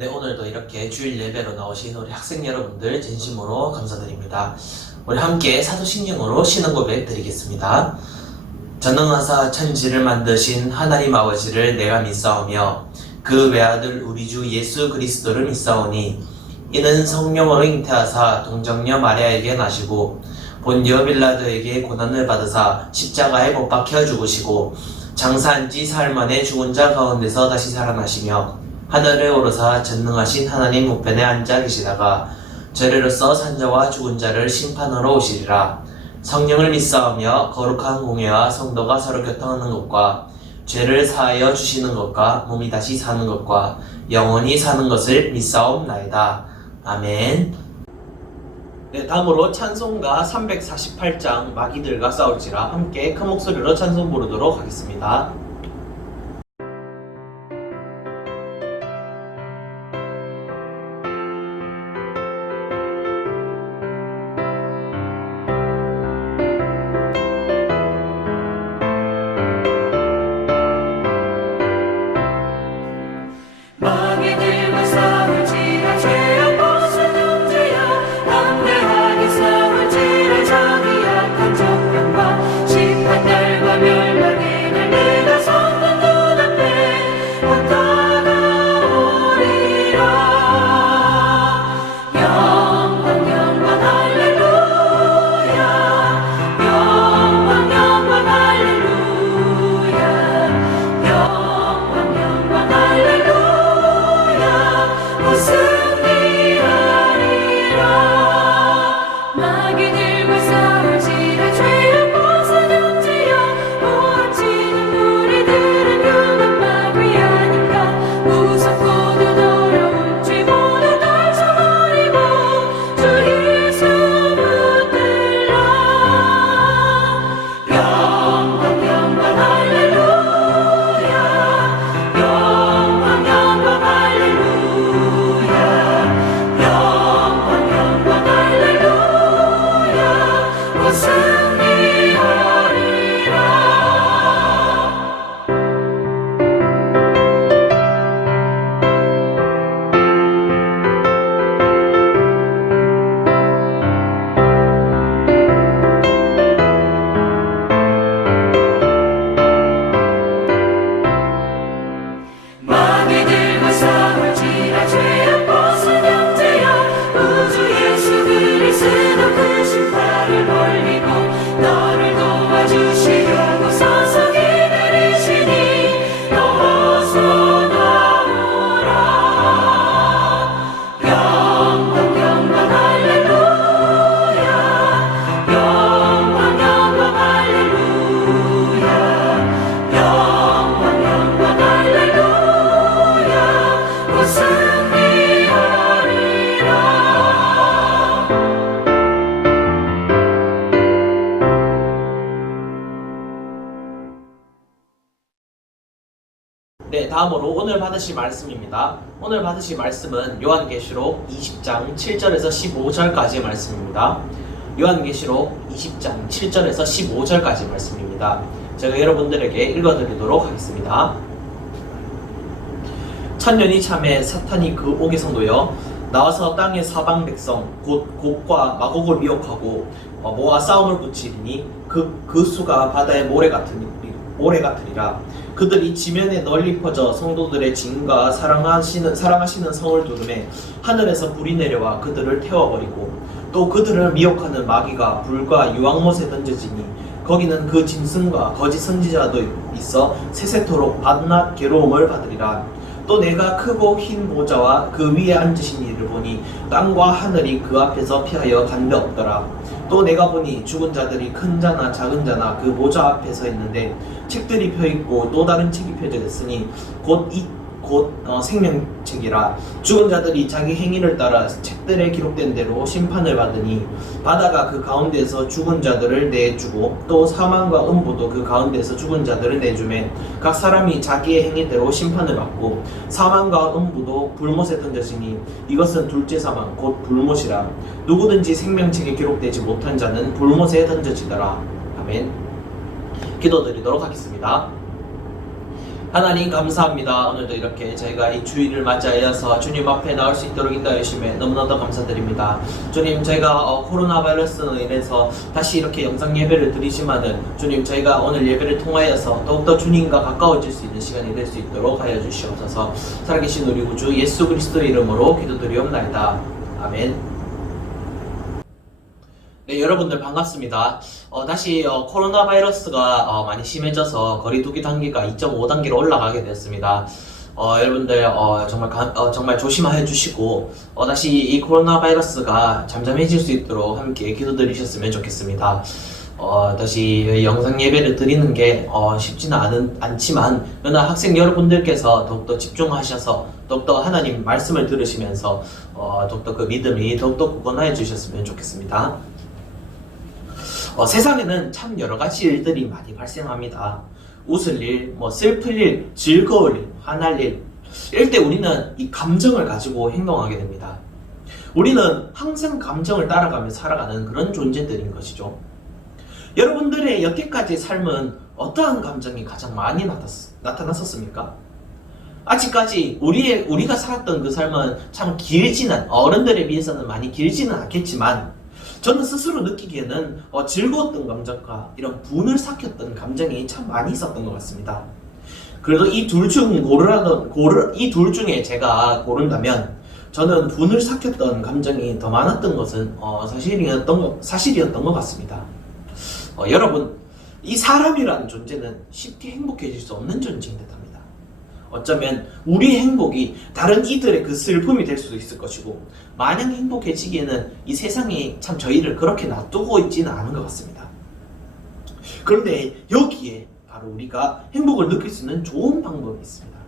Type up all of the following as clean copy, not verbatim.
네, 오늘도 이렇게 주일 예배로 나오신 우리 학생 여러분들 진심으로 감사드립니다. 우리 함께 사도신경으로 신앙 고백 드리겠습니다. 전능하사 천지를 만드신 하나님 아버지를 내가 믿사오며 그 외아들 우리 주 예수 그리스도를 믿사오니 이는 성령으로 잉태하사 동정녀 마리아에게 나시고 본디오 빌라도에게 고난을 받으사 십자가에 못 박혀 죽으시고 장사한 지 사흘 만에 죽은 자 가운데서 다시 살아나시며 하늘에 오르사 전능하신 하나님 우편에 앉아 계시다가 저리로서 산자와 죽은 자를 심판하러 오시리라. 성령을 믿사오며 거룩한 공예와 성도가 서로 교통하는 것과 죄를 사하여 주시는 것과 몸이 다시 사는 것과 영원히 사는 것을 믿사옵나이다. 아멘. 네, 다음으로 찬송가 348장 마귀들과 싸울지라 함께 큰 목소리로 찬송 부르도록 하겠습니다. 마귀들과 싸울지라 죄악 벗은 형제여 담대하게 싸울지라 자기 약한 정령과 심판날과 멸망의 날 내가 섰는 눈앞에 곧 다가오리라. 영광 영광 할렐루야. 영광 영광 할렐루야. 영광 영광 할렐루야. 승리하리라. 마귀들과 싸울지라 죄악 벗은 형제여 모함치는 무리들은 흉한 마귀 아닌가. 무섭고도 더러운 죄 모두 떨쳐버리고 주 예수 붙들라. 영광 영광 할렐루야. 영광 영광 할렐루야. 영광 영광 할렐루야. 곧 승리하리라. 마귀들과 싸울지라 죄악 벗은 형제여 우주 예수 그리스도 그 심판을 벌리고 너를 도와주시려고 서서 기다리시니 너 어서 나오라. 영광 영광 할렐루야. 영광 영광 할렐루야. 영광 영광 할렐루야. 곧 승리하리라. 네, 다음으로 오늘 받으실 말씀입니다. 오늘 받으실 말씀은 요한계시록 20장 7절에서 15절까지의 말씀입니다. 요한계시록 20장 7절에서 15절까지 말씀입니다. 제가 여러분들에게 읽어드리도록 하겠습니다. 천년이 참에 사탄이 그 옥에서 나와서 땅의 사방 백성 곧 곡과 마곡을 미혹하고 모아 싸움을 붙이리니 그 수가 바다의 모래 같으리라. 그들이 지면에 널리 퍼져 성도들의 진과 사랑하시는 성을 두름에 하늘에서 불이 내려와 그들을 태워버리고 또 그들을 미혹하는 마귀가 불과 유황못에 던져지니 거기는 그 짐승과 거짓 선지자도 있어 세세토록 밤낮 괴로움을 받으리라. 또 내가 크고 흰 보좌와 그 위에 앉으신 이를 보니 땅과 하늘이 그 앞에서 피하여 간데 없더라. 또 내가 보니 죽은 자들이 큰 자나 작은 자나 그 보좌 앞에 서 있는데 책들이 펴있고 또 다른 책이 펴져 있으니 곧 생명책이라. 죽은 자들이 자기 행위를 따라 책들에 기록된 대로 심판을 받으니 바다가 그 가운데에서 죽은 자들을 내주고 또 사망과 음부도 그 가운데에서 죽은 자들을 내주매 각 사람이 자기의 행위대로 심판을 받고 사망과 음부도 불못에 던져지니 이것은 둘째 사망 곧 불못이라. 누구든지 생명책에 기록되지 못한 자는 불못에 던져지더라. 아멘. 기도드리도록 하겠습니다. 하나님 감사합니다. 오늘도 이렇게 저희가 이 주일을 맞이하여서 주님 앞에 나올 수 있도록 인도해 주심에 너무나도 감사드립니다. 주님, 저희가 코로나 바이러스로 인해서 다시 이렇게 영상 예배를 드리지만은 주님, 저희가 오늘 예배를 통하여서 더욱더 주님과 가까워질 수 있는 시간이 될 수 있도록 하여 주시옵소서. 살아계신 우리 구주 예수 그리스도의 이름으로 기도드리옵나이다. 아멘. 네, 여러분들 반갑습니다. 다시 코로나 바이러스가 많이 심해져서 거리두기 단계가 2.5단계로 올라가게 되었습니다. 여러분들 정말 조심해 주시고 다시 이 코로나 바이러스가 잠잠해질 수 있도록 함께 기도드리셨으면 좋겠습니다. 다시 영상 예배를 드리는 게 쉽지는 않지만 그러나 학생 여러분들께서 더욱더 집중하셔서 더욱더 하나님 말씀을 들으시면서 더욱더 그 믿음이 더욱더 굳건해 주셨으면 좋겠습니다. 세상에는 참 여러가지 일들이 많이 발생합니다. 웃을 일, 슬플 일, 즐거울 일, 화날 일. 이럴 때 우리는 이 감정을 가지고 행동하게 됩니다. 우리는 항상 감정을 따라가며 살아가는 그런 존재들인 것이죠. 여러분들의 여태까지 삶은 어떠한 감정이 가장 많이 나타났었습니까? 아직까지 우리가 살았던 그 삶은 참 어른들에 비해서는 많이 길지는 않겠지만 저는 스스로 느끼기에는 즐거웠던 감정과 이런 분을 삭혔던 감정이 참 많이 있었던 것 같습니다. 그래도 이 둘 중에 제가 고른다면 저는 분을 삭혔던 감정이 더 많았던 것은 사실이었던 것 같습니다. 여러분, 이 사람이라는 존재는 쉽게 행복해질 수 없는 존재인 듯합니다. 어쩌면 우리의 행복이 다른 이들의 그 슬픔이 될 수도 있을 것이고 마냥 행복해지기에는 이 세상이 참 저희를 그렇게 놔두고 있지는 않은 것 같습니다. 그런데 여기에 바로 우리가 행복을 느낄 수 있는 좋은 방법이 있습니다.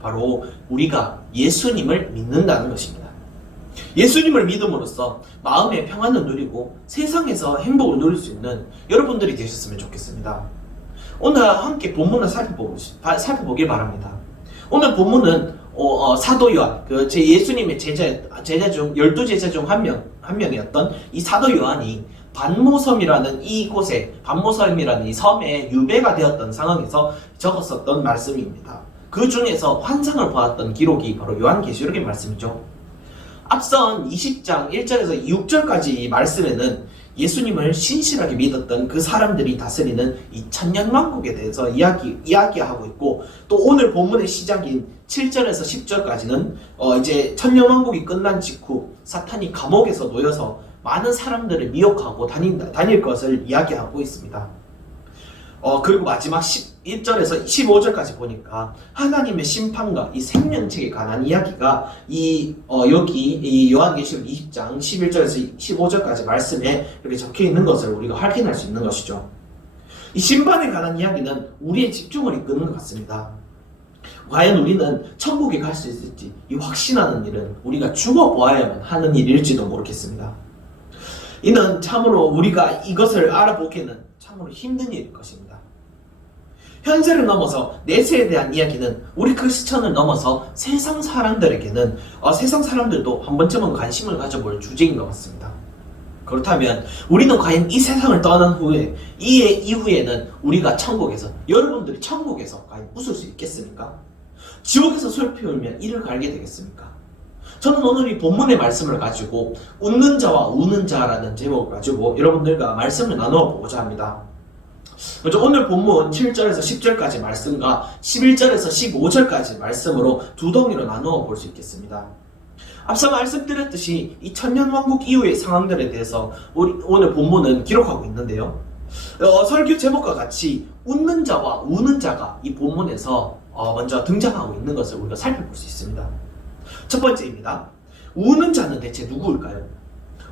바로 우리가 예수님을 믿는다는 것입니다. 예수님을 믿음으로써 마음의 평안을 누리고 세상에서 행복을 누릴 수 있는 여러분들이 되셨으면 좋겠습니다. 오늘 함께 본문을 살펴보길 바랍니다. 오늘 본문은 사도 요한, 예수님의 제자 중 12제자 중 한 명이었던 이 사도 요한이 반모섬이라는 이 섬에 유배가 되었던 상황에서 적었었던 말씀입니다. 그 중에서 환상을 보았던 기록이 바로 요한계시록의 말씀이죠. 앞선 20장 1절에서 6절까지 이 말씀에는 예수님을 신실하게 믿었던 그 사람들이 다스리는 이 천년왕국에 대해서 이야기하고 있고, 또 오늘 본문의 시작인 7절에서 10절까지는 이제 천년왕국이 끝난 직후 사탄이 감옥에서 놓여서 많은 사람들을 미혹하고 다닐 것을 이야기하고 있습니다. 그리고 마지막 11절에서 15절까지 보니까 하나님의 심판과 이 생명책에 관한 이야기가 여기 이 요한계시록 20장 11절에서 15절까지 말씀에 이렇게 적혀 있는 것을 우리가 확인할 수 있는 것이죠. 이 심판에 관한 이야기는 우리의 집중을 이끄는 것 같습니다. 과연 우리는 천국에 갈 수 있을지 이 확신하는 일은 우리가 죽어보아야만 하는 일일지도 모르겠습니다. 이는 참으로 우리가 이것을 알아보기에는 참으로 힘든 일일 것입니다. 현세를 넘어서 내세에 대한 이야기는 우리 크리스천을 넘어서 세상 사람들에게는 세상 사람들도 한 번쯤은 관심을 가져볼 주제인 것 같습니다. 그렇다면 우리는 과연 이 세상을 떠난 후에 이후에는 우리가 여러분들이 천국에서 과연 웃을 수 있겠습니까? 지옥에서 슬피 울면 이를 갈게 되겠습니까? 저는 오늘 이 본문의 말씀을 가지고 웃는 자와 우는 자라는 제목을 가지고 여러분들과 말씀을 나누어 보고자 합니다. 먼저 오늘 본문 7절에서 10절까지 말씀과 11절에서 15절까지 말씀으로 두 덩이로 나누어 볼 수 있겠습니다. 앞서 말씀드렸듯이 이 천년왕국 이후의 상황들에 대해서 오늘 본문은 기록하고 있는데요. 설교 제목과 같이 웃는 자와 우는 자가 이 본문에서 먼저 등장하고 있는 것을 우리가 살펴볼 수 있습니다. 첫 번째입니다. 우는 자는 대체 누구일까요?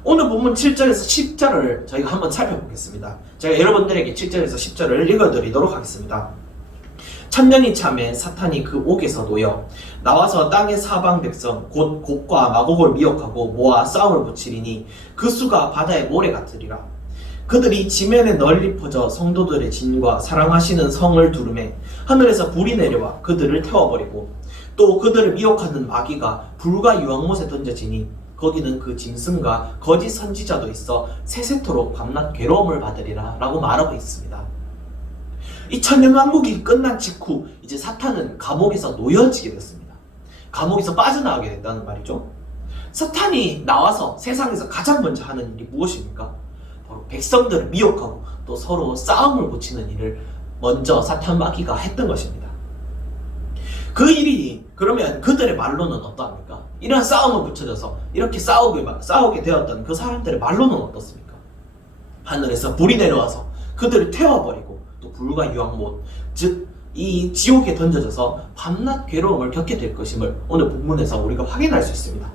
오늘 본문 7절에서 10절을 저희가 한번 살펴보겠습니다. 제가 여러분들에게 7절에서 10절을 읽어드리도록 하겠습니다. 천년이 참에 사탄이 그 옥에서 놓여 나와서 땅의 사방 백성 곧 곡과 마곡을 미혹하고 모아 싸움을 붙이리니 그 수가 바다의 모래 같으리라. 그들이 지면에 널리 퍼져 성도들의 진과 사랑하시는 성을 두르매 하늘에서 불이 내려와 그들을 태워버리고 또 그들을 미혹하는 마귀가 불과 유황못에 던져지니 거기는 그 짐승과 거짓 선지자도 있어 세세토록 밤낮 괴로움을 받으리라 라고 말하고 있습니다. 이 천년왕국이 끝난 직후 이제 사탄은 감옥에서 놓여지게 됐습니다. 감옥에서 빠져나가게 됐다는 말이죠. 사탄이 나와서 세상에서 가장 먼저 하는 일이 무엇입니까? 바로 백성들을 미혹하고 또 서로 싸움을 붙이는 일을 먼저 사탄 마귀가 했던 것입니다. 그 일이 그러면 그들의 말로는 어떠합니까? 이러한 싸움을 붙여져서 이렇게 싸우게 되었던 그 사람들의 말로는 어떻습니까? 하늘에서 불이 내려와서 그들을 태워버리고 또 불과 유황못, 즉 이 지옥에 던져져서 밤낮 괴로움을 겪게 될 것임을 오늘 본문에서 우리가 확인할 수 있습니다.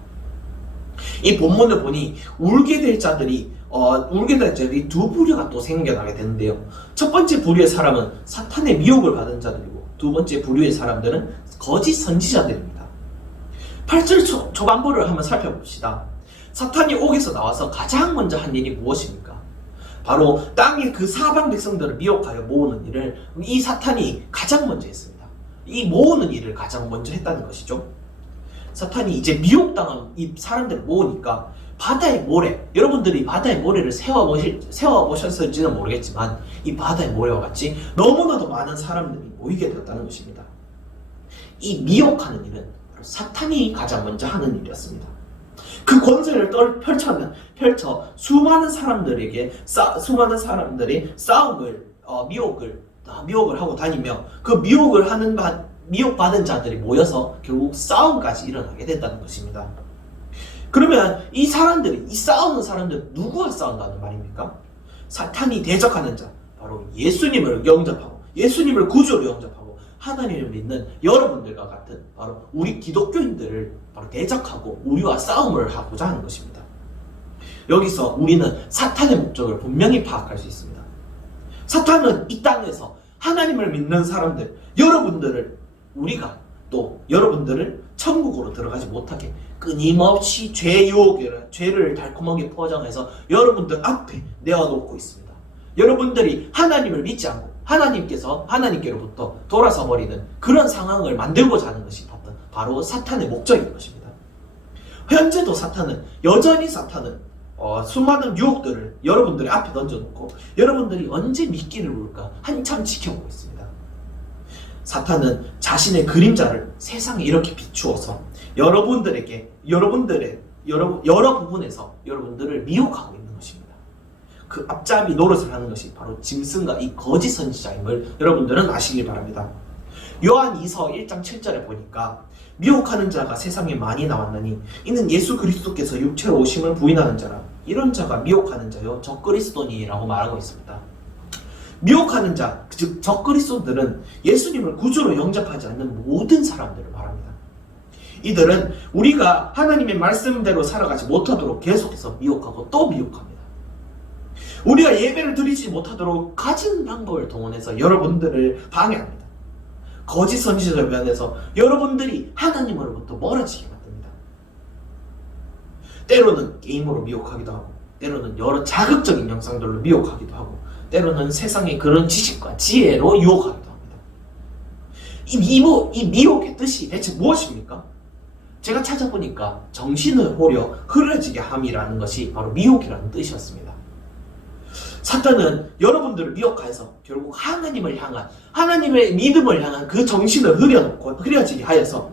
이 본문을 보니 울게 될 자들이 두 부류가 또 생겨나게 되는데요. 첫 번째 부류의 사람은 사탄의 미혹을 받은 자들이고 두 번째 부류의 사람들은 거짓 선지자들입니다. 8절 초반부를 한번 살펴봅시다. 사탄이 옥에서 나와서 가장 먼저 한 일이 무엇입니까? 바로 땅의 그 사방 백성들을 미혹하여 모으는 일을 이 사탄이 가장 먼저 했습니다. 이 모으는 일을 가장 먼저 했다는 것이죠. 사탄이 이제 미혹당한 이 사람들을 모으니까 바다의 모래, 여러분들이 바다의 모래를 세워보셨을지는 모르겠지만 이 바다의 모래와 같이 너무나도 많은 사람들이 모이게 되었다는 것입니다. 이 미혹하는 일은 바로 사탄이 가장 먼저 하는 일이었습니다. 그 권세를 펼쳐 수많은 사람들이 미혹을 하고 다니며 그 미혹받은 자들이 모여서 결국 싸움까지 일어나게 됐다는 것입니다. 그러면 이 싸우는 사람들 누구와 싸운다는 말입니까? 사탄이 대적하는 자, 바로 예수님을 영접하고 예수님을 구주로 영접하고 하나님을 믿는 여러분들과 같은 바로 우리 기독교인들을 바로 대적하고 우리와 싸움을 하고자 하는 것입니다. 여기서 우리는 사탄의 목적을 분명히 파악할 수 있습니다. 사탄은 이 땅에서 하나님을 믿는 사람들, 여러분들을 천국으로 들어가지 못하게 끊임없이 죄를 달콤하게 포장해서 여러분들 앞에 내어놓고 있습니다. 여러분들이 하나님을 믿지 않고 하나님께로부터 돌아서 버리는 그런 상황을 만들고자 하는 것이 바로 사탄의 목적인 것입니다. 현재도 여전히 사탄은 수많은 유혹들을 여러분들의 앞에 던져놓고 여러분들이 언제 미끼를 물까 한참 지켜보고 있습니다. 사탄은 자신의 그림자를 세상에 이렇게 비추어서 여러 부분에서 여러분들을 미혹하고 있는 것입니다. 그 앞잡이 노릇을 하는 것이 바로 짐승과 이 거짓 선지자임을 여러분들은 아시길 바랍니다. 요한 2서 1장 7절에 보니까 미혹하는 자가 세상에 많이 나왔나니 이는 예수 그리스도께서 육체로 오심을 부인하는 자라. 이런 자가 미혹하는 자요 적그리스도니라고 말하고 있습니다. 미혹하는 자, 즉 적그리스도들은 예수님을 구주로 영접하지 않는 모든 사람들을 말합니다. 이들은 우리가 하나님의 말씀대로 살아가지 못하도록 계속해서 미혹하고 또 미혹합니다. 우리가 예배를 드리지 못하도록 가진 방법을 동원해서 여러분들을 방해합니다. 거짓 선지자를 면해서 여러분들이 하나님으로부터 멀어지게 만듭니다. 때로는 게임으로 미혹하기도 하고 때로는 여러 자극적인 영상들로 미혹하기도 하고 때로는 세상의 그런 지식과 지혜로 유혹하기도 합니다. 이 미혹의 뜻이 대체 무엇입니까? 제가 찾아보니까 정신을 호려 흐려지게 함이라는 것이 바로 미혹이라는 뜻이었습니다. 사탄은 여러분들을 미혹해서 결국 하나님의 믿음을 향한 그 정신을 흐려지게 하여서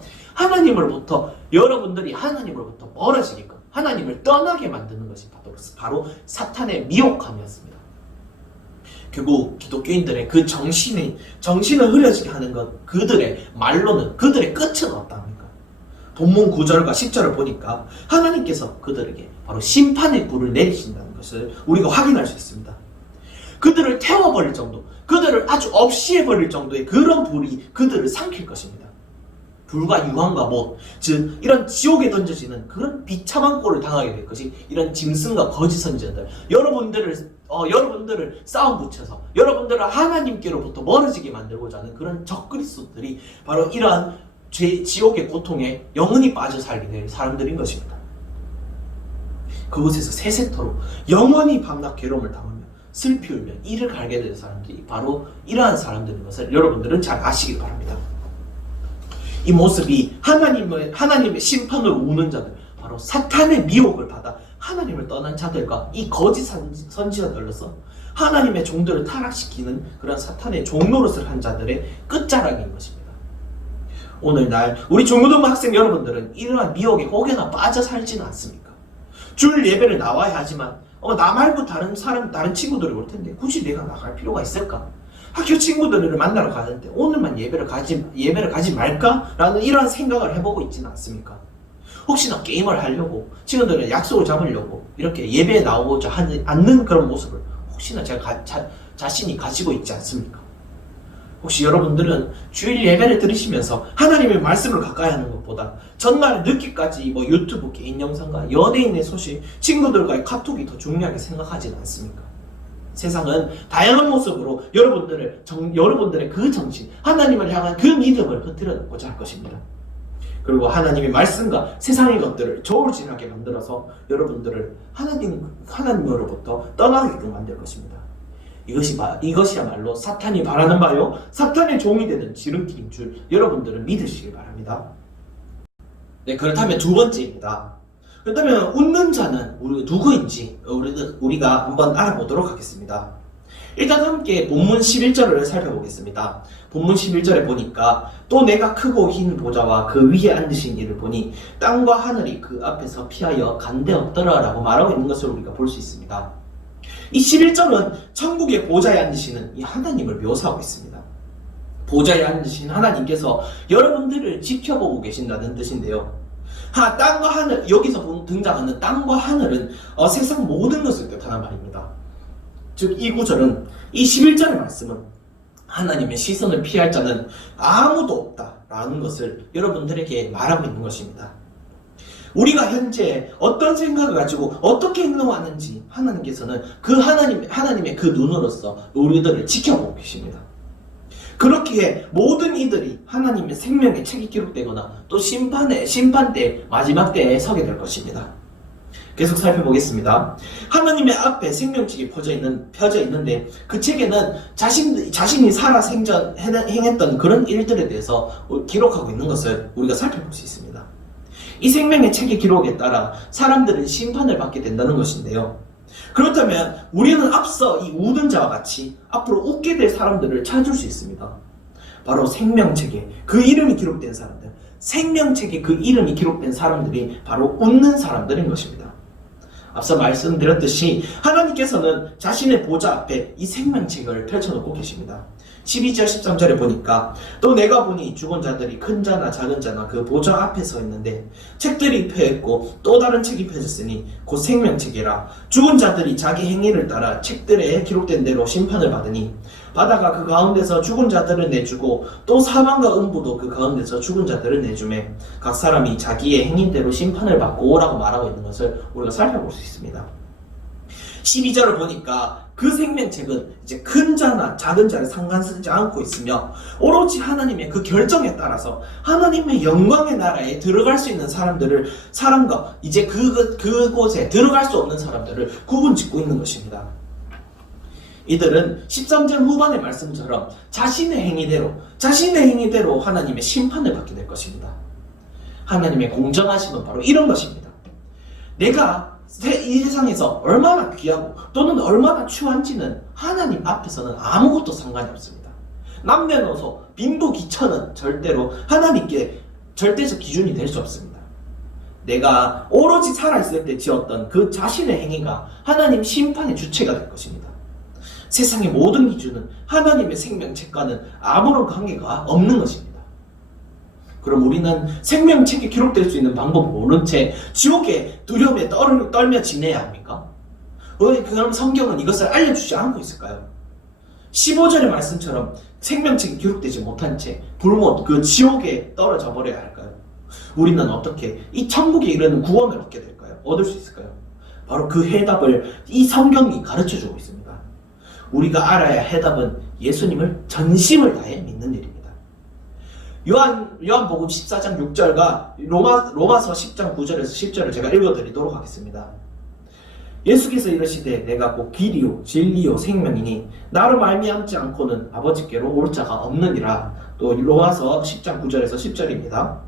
여러분들이 하나님으로부터 멀어지게끔 하나님을 떠나게 만드는 것이 바로 사탄의 미혹함이었습니다. 결국 기독교인들의 그 정신을 흐려지게 하는 것, 그들의 끝은 어떠합니까? 본문 9절과 10절을 보니까 하나님께서 그들에게 바로 심판의 불을 내리신다는 것을 우리가 확인할 수 있습니다. 그들을 태워버릴 정도, 그들을 아주 없이해버릴 정도의 그런 불이 그들을 삼킬 것입니다. 불과 유황과 못, 즉 이런 지옥에 던져지는 그런 비참한 꼴을 당하게 될 것이 이런 짐승과 거짓 선지자들, 여러분들을 싸움 붙여서 여러분들을 하나님께로부터 멀어지게 만들고자 하는 그런 적그리스도들이 바로 이러한 지옥의 고통에 영원히 빠져 살게 될 사람들인 것입니다. 그곳에서 세세토록 영원히 밤낮 괴로움을 당하며 슬피 울며 이를 갈게 될 사람들이 바로 이러한 사람들인 것을 여러분들은 잘 아시길 바랍니다. 이 모습이 하나님의 심판으로 우는 자들, 바로 사탄의 미혹을 받아 하나님을 떠난 자들과 이 거짓 선지자들로서 하나님의 종들을 타락시키는 그런 사탄의 종노릇을 한 자들의 끝자락인 것입니다. 오늘날 우리 중고등부 학생 여러분들은 이러한 미혹에 혹여나 빠져 살지는 않습니까? 줄 예배를 나와야 하지만 나 말고 다른 친구들이 올 텐데 굳이 내가 나갈 필요가 있을까? 학교 친구들을 만나러 가는데 오늘만 예배를 가지 말까라는 이러한 생각을 해보고 있지는 않습니까? 혹시나 게임을 하려고 친구들은 약속을 잡으려고 이렇게 예배에 나오고자 않는 그런 모습을 혹시나 제가 자신이 가지고 있지 않습니까? 혹시 여러분들은 주일 예배를 들으시면서 하나님의 말씀을 가까이 하는 것보다 전날 늦게까지 유튜브 개인 영상과 연예인의 소식, 친구들과의 카톡이 더 중요하게 생각하지는 않습니까? 세상은 다양한 모습으로 여러분들의 그 정신, 하나님을 향한 그 믿음을 흐트려 놓고자 할 것입니다. 그리고 하나님의 말씀과 세상의 것들을 저울질하게 만들어서 여러분들을 하나님으로부터 떠나게끔 만들 것입니다. 이것이야말로 사탄이 바라는 바요, 사탄의 종이 되는 지름길인 줄 여러분들은 믿으시길 바랍니다. 네, 그렇다면 두 번째입니다. 그렇다면 웃는 자는 누구인지 우리가 한번 알아보도록 하겠습니다. 일단 함께 본문 11절을 살펴보겠습니다. 본문 11절에 보니까 또 내가 크고 흰 보좌와 그 위에 앉으신 이를 보니 땅과 하늘이 그 앞에서 피하여 간대없더라 라고 말하고 있는 것을 우리가 볼 수 있습니다. 이 11절은 천국의 보좌에 앉으시는 이 하나님을 묘사하고 있습니다. 보좌에 앉으신 하나님께서 여러분들을 지켜보고 계신다는 뜻인데요. 땅과 하늘, 여기서 등장하는 땅과 하늘은 세상 모든 것을 뜻하는 말입니다. 즉 이 구절은, 이 11절의 말씀은 하나님의 시선을 피할 자는 아무도 없다라는 것을 여러분들에게 말하고 있는 것입니다. 우리가 현재 어떤 생각을 가지고 어떻게 행동하는지 하나님께서는 하나님의 그 눈으로서 우리들을 지켜보고 계십니다. 그렇기에 모든 이들이 하나님의 생명의 책이 기록되거나 또 심판대 마지막 때에 서게 될 것입니다. 계속 살펴보겠습니다. 하나님의 앞에 생명책이 펴져 있는데 그 책에는 자신이 살아 행했던 그런 일들에 대해서 기록하고 있는 것을 우리가 살펴볼 수 있습니다. 이 생명의 책의 기록에 따라 사람들은 심판을 받게 된다는 것인데요. 그렇다면 우리는 앞서 이 웃는 자와 같이 앞으로 웃게 될 사람들을 찾을 수 있습니다. 바로 생명책에 그 이름이 기록된 사람들, 생명책에 그 이름이 기록된 사람들이 바로 웃는 사람들인 것입니다. 앞서 말씀드렸듯이 하나님께서는 자신의 보좌 앞에 이 생명책을 펼쳐놓고 계십니다. 12절 13절에 보니까 또 내가 보니 죽은 자들이 큰 자나 작은 자나 그 보좌 앞에 서 있는데 책들이 펴있고 또 다른 책이 펴졌으니 곧 생명책이라. 죽은 자들이 자기 행위를 따라 책들에 기록된 대로 심판을 받으니 바다가 그 가운데서 죽은 자들을 내주고 또 사망과 음부도 그 가운데서 죽은 자들을 내주매 각 사람이 자기의 행위대로 심판을 받고 오라고 말하고 있는 것을 우리가 살펴볼 수 있습니다. 12절을 보니까 그 생명책은 이제 큰 자나 작은 자를 상관쓰지 않고 있으며 오로지 하나님의 그 결정에 따라서 하나님의 영광의 나라에 들어갈 수 있는 사람과 이제 그곳에 들어갈 수 없는 사람들을 구분짓고 있는 것입니다. 이들은 13절 후반의 말씀처럼 자신의 행위대로 하나님의 심판을 받게 될 것입니다. 하나님의 공정하심은 바로 이런 것입니다. 내가 이 세상에서 얼마나 귀하고 또는 얼마나 추한지는 하나님 앞에서는 아무것도 상관이 없습니다. 남녀노소, 빈부 기천은 절대로 하나님께 절대적 기준이 될 수 없습니다. 내가 오로지 살아있을 때 지었던 그 자신의 행위가 하나님 심판의 주체가 될 것입니다. 세상의 모든 기준은 하나님의 생명책과는 아무런 관계가 없는 것입니다. 그럼 우리는 생명책에 기록될 수 있는 방법을 모른 채 지옥의 두려움에 떨며 지내야 합니까? 그럼 성경은 이것을 알려주지 않고 있을까요? 15절의 말씀처럼 생명책이 기록되지 못한 채 불못 그 지옥에 떨어져 버려야 할까요? 우리는 어떻게 이 천국에 이르는 구원을 얻게 될까요? 얻을 수 있을까요? 바로 그 해답을 이 성경이 가르쳐주고 있습니다. 우리가 알아야 해답은 예수님을 전심을 다해 믿는 일입니다. 요한복음 14장 6절과 로마서 10장 9절에서 10절을 제가 읽어드리도록 하겠습니다. 예수께서 이르시되 내가 곧 길이요 진리요 생명이니 나로 말미암지 않고는 아버지께로 올 자가 없느니라. 또 로마서 10장 9절에서 10절입니다.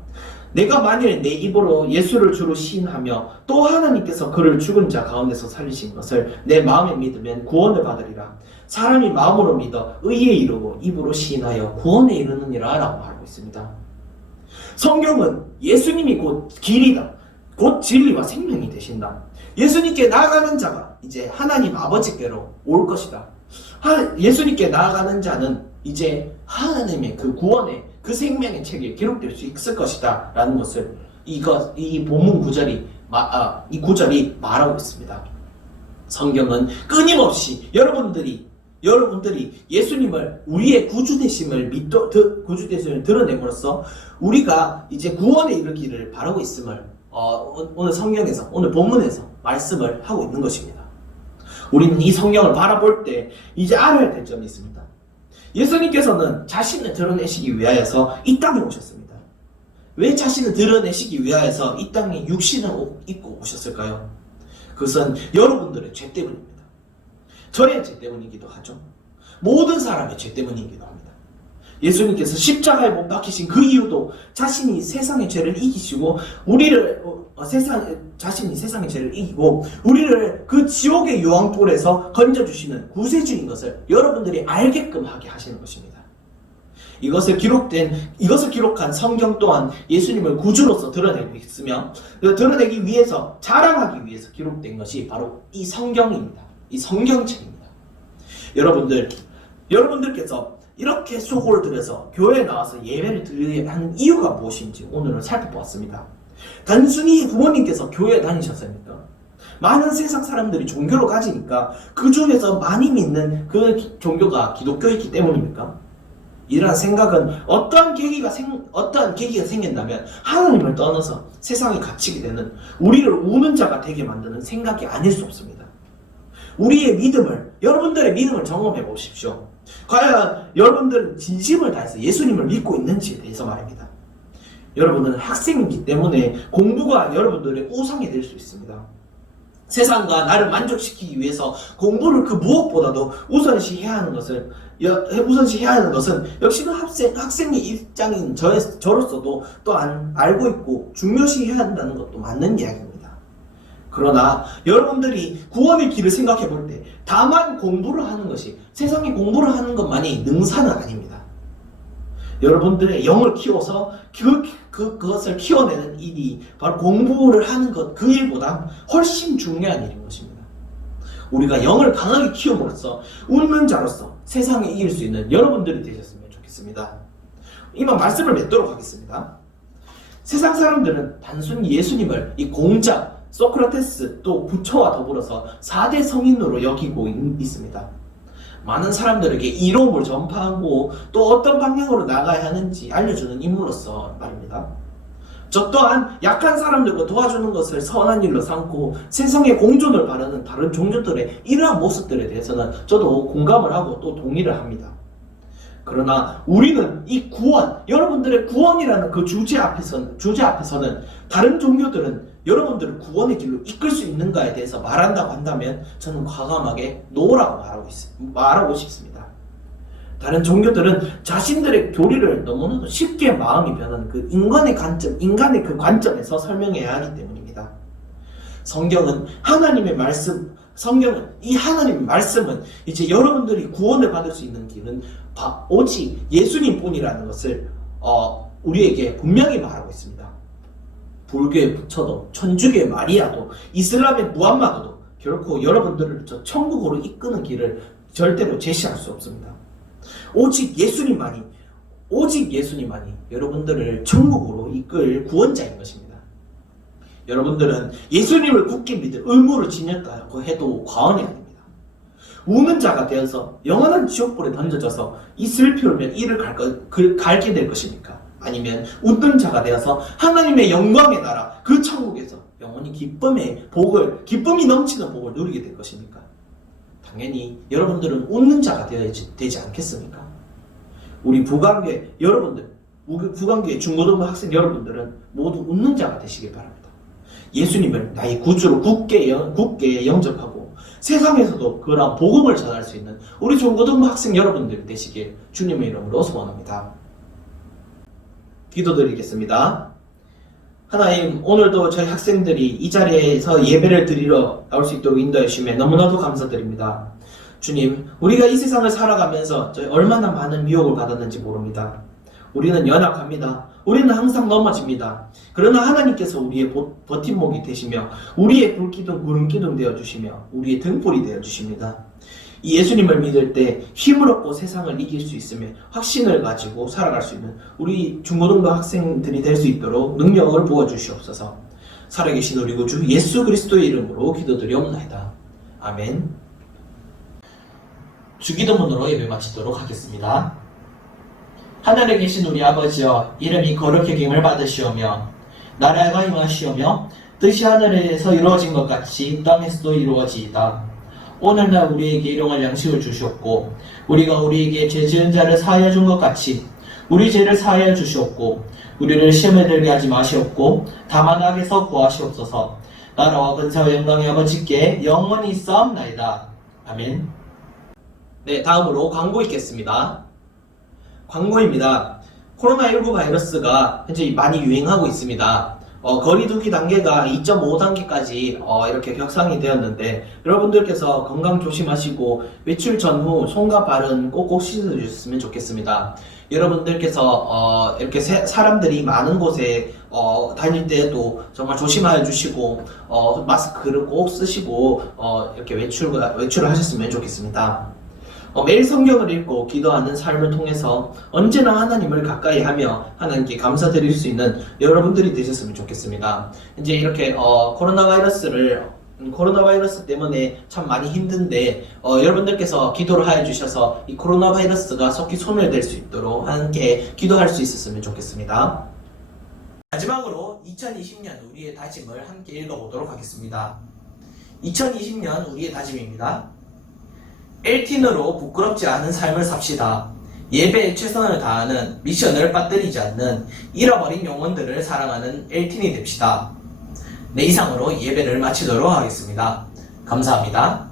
내가 만일 내 입으로 예수를 주로 시인하며 또 하나님께서 그를 죽은 자 가운데서 살리신 것을 내 마음에 믿으면 구원을 받으리라. 사람이 마음으로 믿어 의에 이르고 입으로 시인하여 구원에 이르느니라 라고 말하고 있습니다. 성경은 예수님이 곧 길이다, 곧 진리와 생명이 되신다. 예수님께 나아가는 자가 이제 하나님 아버지께로 올 것이다. 예수님께 나아가는 자는 이제 하나님의 그 구원의 그 생명의 책에 기록될 수 있을 것이다 라는 것을 이 본문 구절이 이 구절이 말하고 있습니다. 성경은 끊임없이 여러분들이 예수님을 우리의 구주 되심을 드러냄으로써 우리가 이제 구원에 이르기를 바라고 있음을 오늘 성경에서, 오늘 본문에서 말씀을 하고 있는 것입니다. 우리는 이 성경을 바라볼 때 이제 알아야 될 점이 있습니다. 예수님께서는 자신을 드러내시기 위하여서 이 땅에 오셨습니다. 왜 자신을 드러내시기 위하여서 이 땅에 육신을 입고 오셨을까요? 그것은 여러분들의 죄 때문입니다. 저의 죄 때문이기도 하죠. 모든 사람의 죄 때문이기도 합니다. 예수님께서 십자가에 못 박히신 그 이유도 자신이 세상의 죄를 이기시고 자신이 세상의 죄를 이기고 우리를 그 지옥의 유황불에서 건져주시는 구세주인 것을 여러분들이 알게끔 하게 하시는 것입니다. 이것을 기록한 성경 또한 예수님을 구주로서 드러내고 있으며 드러내기 위해서, 자랑하기 위해서 기록된 것이 바로 이 성경입니다. 이 성경책입니다. 여러분들께서 이렇게 수고를 들여서 교회에 나와서 예배를 드려야 하는 이유가 무엇인지 오늘은 살펴보았습니다. 단순히 부모님께서 교회에 다니셨습니까? 많은 세상 사람들이 종교를 가지니까 그 중에서 많이 믿는 그 종교가 기독교이기 때문입니까? 이러한 생각은 어떠한 계기가 생긴다면 하나님을 떠나서 세상에 갇히게 되는, 우리를 우는 자가 되게 만드는 생각이 아닐 수 없습니다. 여러분들의 믿음을 점검해 보십시오. 과연 여러분들은 진심을 다해서 예수님을 믿고 있는지에 대해서 말입니다. 여러분은 학생이기 때문에 공부가 여러분들의 우상이 될 수 있습니다. 세상과 나를 만족시키기 위해서 공부를 그 무엇보다도 우선시해야 하는 것은 역시나 학생의 입장인 저로서도 또한 알고 있고 중요시해야 한다는 것도 맞는 이야기입니다. 그러나 여러분들이 구원의 길을 생각해 볼 때 다만 공부를 하는 것이, 세상에 공부를 하는 것만이 능사는 아닙니다. 여러분들의 영을 키워서 그것을 키워내는 일이 바로 공부를 하는 것, 그 일보다 훨씬 중요한 일인 것입니다. 우리가 영을 강하게 키움으로써 웃는 자로서 세상에 이길 수 있는 여러분들이 되셨으면 좋겠습니다. 이만 말씀을 맺도록 하겠습니다. 세상 사람들은 단순히 예수님을 이 공자, 소크라테스 또 부처와 더불어서 4대 성인으로 여기고 있습니다. 많은 사람들에게 이로움을 전파하고 또 어떤 방향으로 나가야 하는지 알려주는 인물로서 말입니다. 저 또한 약한 사람들과 도와주는 것을 선한 일로 삼고 세상에 공존을 바라는 다른 종교들의 이러한 모습들에 대해서는 저도 공감을 하고 또 동의를 합니다. 그러나 우리는 이 구원, 여러분들의 구원이라는 그 주제 앞에서는 다른 종교들은 여러분들을 구원의 길로 이끌 수 있는가에 대해서 말한다고 한다면 저는 과감하게 노라고 말하고 싶습니다. 다른 종교들은 자신들의 교리를 너무나도 쉽게 마음이 변하는 그 인간의 그 관점에서 설명해야 하기 때문입니다. 성경은 이 하나님의 말씀은 이제 여러분들이 구원을 받을 수 있는 길은 오직 예수님 뿐이라는 것을 우리에게 분명히 말하고 있습니다. 불교의 부처도, 천주교의 마리아도, 이슬람의 무함마드도 결코 여러분들을 저 천국으로 이끄는 길을 절대로 제시할 수 없습니다. 오직 예수님만이 여러분들을 천국으로 이끌 구원자인 것입니다. 여러분들은 예수님을 굳게 믿을 의무를 지녔다고 해도 과언이 아닙니다. 우는 자가 되어서 영원한 지옥불에 던져져서 이슬 피우면 이를 갈게 될 것입니까? 아니면 웃는 자가 되어서 하나님의 영광의 나라, 그 천국에서 영원히 기쁨이 넘치는 복을 누리게 될 것입니까? 당연히 여러분들은 웃는 자가 되지 않겠습니까? 우리 부관계 중고등부 학생 여러분들은 모두 웃는 자가 되시길 바랍니다. 예수님을 나의 구주로 굳게 영접하고 세상에서도 그런 복음을 전할 수 있는 우리 중고등부 학생 여러분들 되시길 주님의 이름으로 소원합니다. 기도드리겠습니다. 하나님, 오늘도 저희 학생들이 이 자리에서 예배를 드리러 나올 수 있도록 인도해 주시면 너무나도 감사드립니다. 주님, 우리가 이 세상을 살아가면서 저희 얼마나 많은 미혹을 받았는지 모릅니다. 우리는 연약합니다. 우리는 항상 넘어집니다. 그러나 하나님께서 우리의 버팀목이 되시며 우리의 불기둥, 구름기둥 되어주시며 우리의 등불이 되어주십니다. 이 예수님을 믿을 때 힘을 얻고 세상을 이길 수 있으며 확신을 가지고 살아갈 수 있는 우리 중고등부 학생들이 될 수 있도록 능력을 부어주시옵소서. 살아계신 우리 구주 예수 그리스도의 이름으로 기도드리옵나이다. 아멘. 주기도문으로 예배 마치도록 하겠습니다. 하늘에 계신 우리 아버지여, 이름이 거룩히 여김을 받으시오며 나라가 임하시오며 뜻이 하늘에서 이루어진 것 같이 땅에서도 이루어지이다. 오늘날 우리에게 일용할 양식을 주시옵고 우리가 우리에게 죄 지은 자를 사하여 준 것 같이 우리 죄를 사하여 주시옵고 우리를 시험에 들게 하지 마시옵고 다만 악에서 구하시옵소서. 나라와 근사와 영광의 아버지께 영원히 있사옵나이다. 아멘. 네, 다음으로 광고 있겠습니다. 광고입니다. 코로나19 바이러스가 현재 많이 유행하고 있습니다. 거리두기 단계가 2.5단계까지 이렇게 격상이 되었는데 여러분들께서 건강 조심하시고 외출 전후 손과 발은 꼭꼭 씻어주셨으면 좋겠습니다. 여러분들께서 이렇게 사람들이 많은 곳에 다닐 때에도 정말 조심하여 주시고 마스크를 꼭 쓰시고 이렇게 외출을 하셨으면 좋겠습니다. 매일 성경을 읽고 기도하는 삶을 통해서 언제나 하나님을 가까이 하며 하나님께 감사드릴 수 있는 여러분들이 되셨으면 좋겠습니다. 이제 이렇게 코로나 바이러스 때문에 참 많이 힘든데 여러분들께서 기도를 하여 주셔서 이 코로나 바이러스가 속히 소멸될 수 있도록 함께 기도할 수 있었으면 좋겠습니다. 마지막으로 2020년 우리의 다짐을 함께 읽어보도록 하겠습니다. 2020년 우리의 다짐입니다. LTN으로 부끄럽지 않은 삶을 삽시다. 예배에 최선을 다하는, 미션을 빠뜨리지 않는, 잃어버린 영혼들을 사랑하는 LTN이 됩시다. 네, 이상으로 예배를 마치도록 하겠습니다. 감사합니다.